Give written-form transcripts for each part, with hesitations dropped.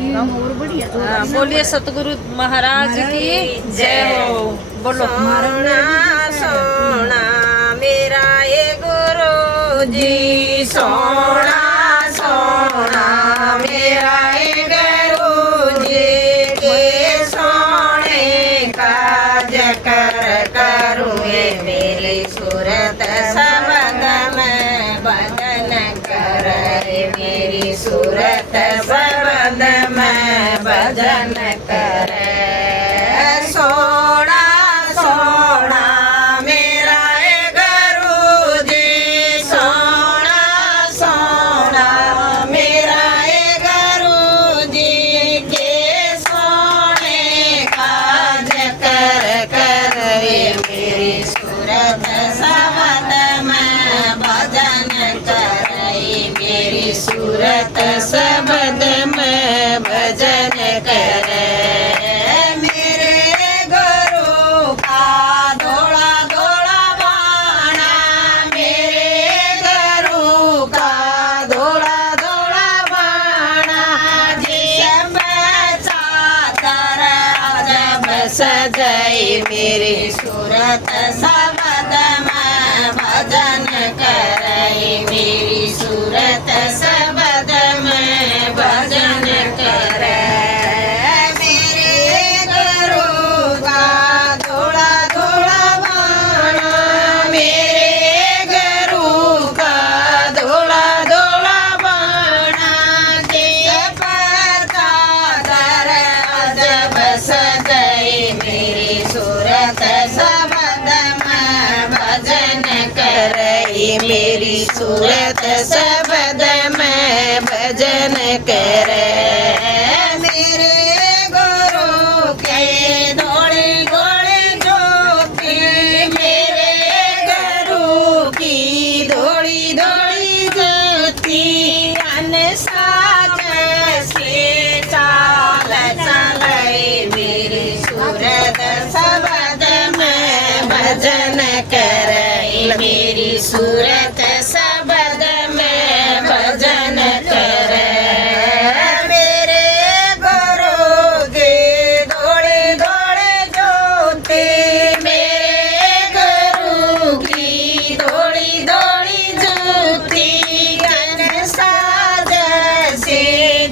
और बढ़िया तो बोलिए सतगुरु महाराज की जय हो। बोलो। सोना सोना मेरा ये गुरु जी, सोना सोना मेरा ये गुरु जी, के सोने का जकर करूँ मेरी सूरत सबद में बदन कर, मेरी सूरत सबद में भजन कर। सोना सोना मेरा ये गुरु जी, सोना सोना मेरा ये गुरु जी, के सोने काज कर कर, मेरी सूरत सबद में भजन कर, मेरी सूरत सबद में भजन कर। मेरे गुरु का धोला धोला बाणा, मेरे गुरु का धोला धोला बाणा, जिस चादर जब सजाई, मेरी सूरत सबद में भजन करई, मेरी सूरत सबद में भजन कर। मेरे गुरु का धोला धोला बाणा, मेरे गुरु का धोला धोला बाणा, जिस चादर जब सजाई, मेरी सूरत सबद में भजन करई, मेरी सूरत सबद में भजन कर। मेरे गुरु के धोले धोले ज्योति, मेरे गुरु की धोली धोली ज्योति, अनसाज से चाल चलाई, मेरी सूरत सबद में भजन करई, मेरी सूरत सबद में भजन कर। मेरे गुरु जी धोले धोले ज्योति, मेरे गुरु की धोली धोली ज्योति, साज से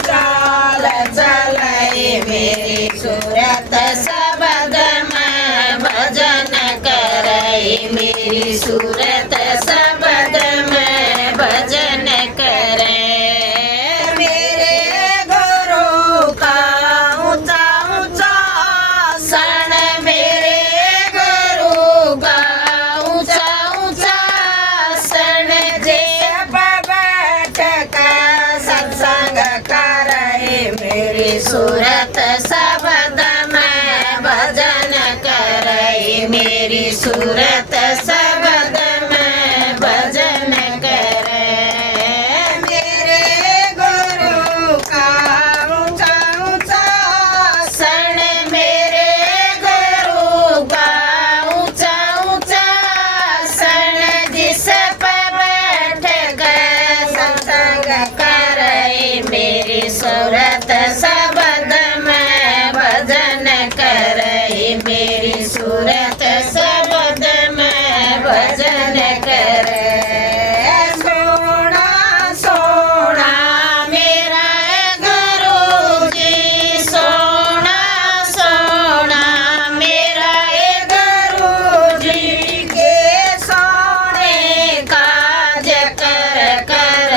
चाल चलाई, मेरी सूरत सबद में भजन करई, मेरी सूरत सबद में भजन कर। मेरे गुरु का ऊंचा ऊंचा आसन, मेरे गुरु का ऊंचा ऊंचा आसन, जे बैठ कर सत्संग करे, मेरी सूरत सबद में भजन करई, मेरी सूरत सबद में भजन कर। मेरे गुरु का ऊंचा ऊंचा आसन, मेरे गुरु का ऊंचा ऊंचा आसन, जिस पर बैठ कर सत्संग करई, मेरी सूरत सबद में भजन करई, मेरी सूरत सबद में भजन कर। सोना सोना मेरा गुरु जी, सोना सोना मेरा गुरु जी, के सोने काज कर कर,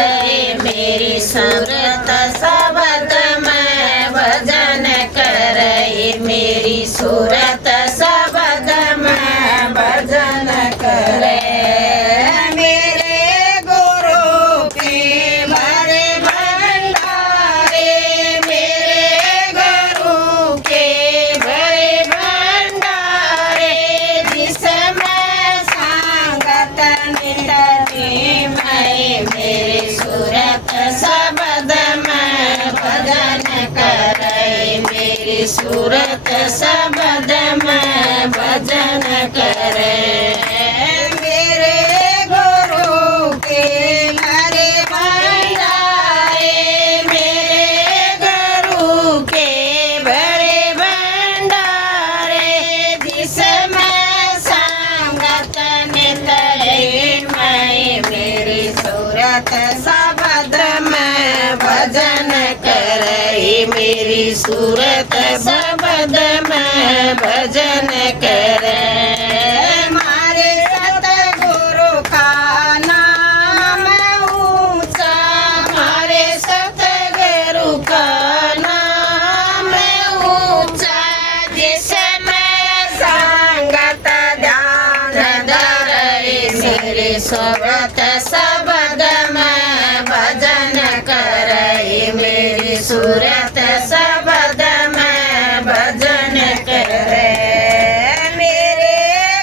मेरी सूरत सबद में भजन करई, मेरी सूरत सबद में भजन करे। मेरे गुरु के भरे भंडारे, मेरे गुरु के भरे भंडारे, जिसमें संगत निरति मई, मेरी सूरत सबद में भजन करई, मेरी सूरत सबद में भजन करे। मेरे गुरु के भरे भंडारे, मेरे गुरु मेरी सूरत शब्द में भजन करे मारे सतगुरु का नाम ऊंचा मारे सतगुरु का नाम ऊंचा जिसमें संगत ध्यान धरे मेरी सूरत शब्द में भजन करे मेरी सूरत शब्द में भजन करे मेरे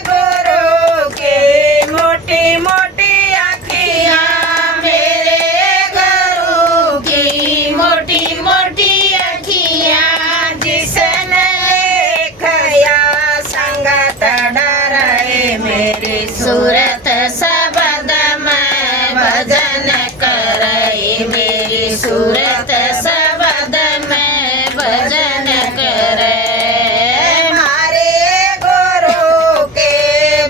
गुरु की मोटी मोटी अखियाँ मेरे गुरु की मोटी मोटी अखियाँ जिसने देखया संगत डरे मेरी सूरत शब्द में भजन करे मेरी सूरत शब्द में भजन करे हमारे गुरु के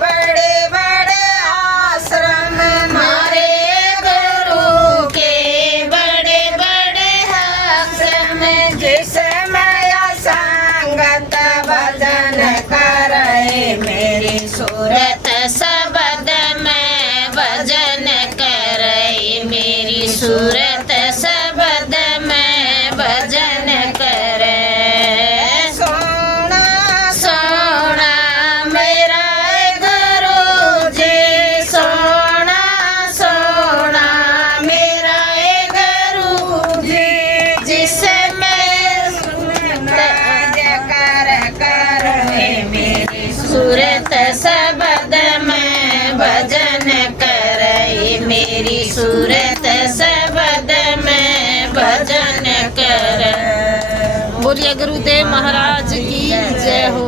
बड़े बड़े आश्रम हमारे गुरु के बड़े बड़े आश्रम जिसमें संगत भजन करे मेरी सूरत शब्द में भजन करे मेरी सूरत शब्द में भजन करे सोना सोना मेरा गुरु जी सोना सोना मेरा गुरु जी जिसमें करे मेरी सूरत शब्द में भजन करे मेरी सूरत शब्द में भजन करे। बोलिए गुरुदेव महाराज की जय हो।